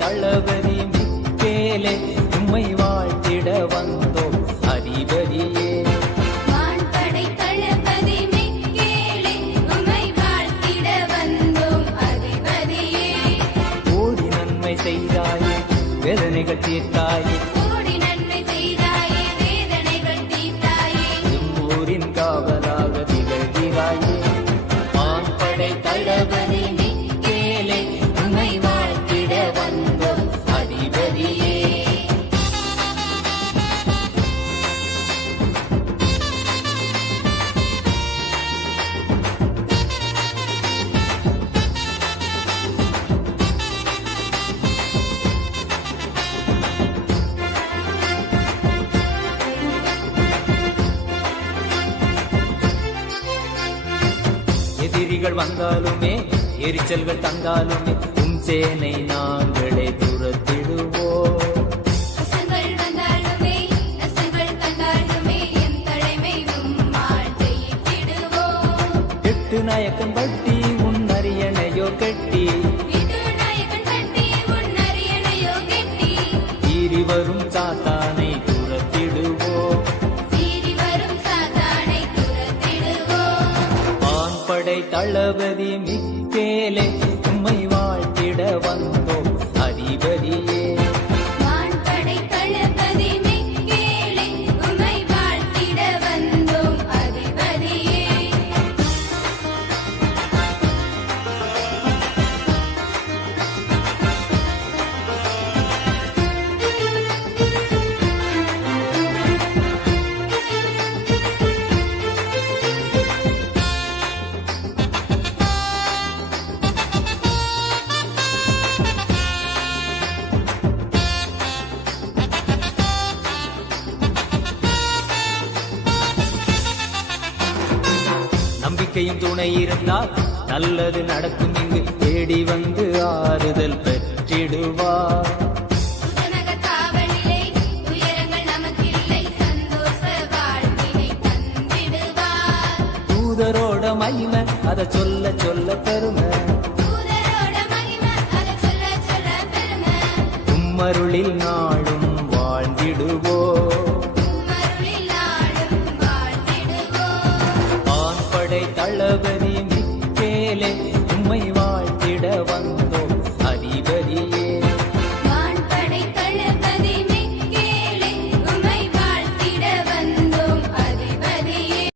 தளபதி மிக்கேலே உம்மை வாழ்த்திட வந்தோம் அதிபதியே. வான்படை தளபதி மிக்கேலே உம்மை வாழ்த்திட வந்தோம் அதிபதியே. ஓடி நன்மை செய்தாயே வேதனைகள் தீர்த்தாயே, ஓடி நன்மை செய்தாயே வேதனைகள் தீர்த்தாயே. ஊரின் காவலாக திகழ்கிறாயே. வான்படை தளபதி மிக்கேலே உம்மை வாழ்த்திட வந்தோம் அதிபதியே. எதிரிகள் வந்தாலுமே எரிச்சல்கள் தந்தாலுமே உம் சேனை நாங்களே துரத்திடுவோம். கஷ்டங்கள் வந்தாலுமே நஷ்டங்கள் தந்தாலுமே என் தலைமை உம்மால் ஜெயித்திடுவோம். எட்டு நாயக்கன் பட்டி உன் அரியணையோ கட்டி, இது நாயகன் பட்டி உன் அரியணையோ கெட்டி. ஈறி வரும் சாத்தானை துரத்திடுவோம். சீறி வரும் சாத்தானை துரத்திடுவோம். வான்படை தளபதி மிக்கேலே உம்மை வாழ்த்திட வந்தோம் அதிபதியே. வான்படை தளபதி மிக்கேலே உம்மை வாழ்த்திட வந்தோம் அதிபதியே. நம்பிக்கையும் துணை இருந்தால் நல்லது நடக்கும். இங்கு தேடி வந்து ஆறுதல் பெற்றிடுவார். சுதநகர் காவலிலே துயரங்கள் நமக்கில்லை, சந்தோஷ வாழ்வினை தந்திடுவார். தூதரோட மகிமை அதை சொல்ல சொல்ல பெருமை, தூதரோட மகிமை அதை சொல்ல சொல்ல பெருமை. உம்மருளில் நாள்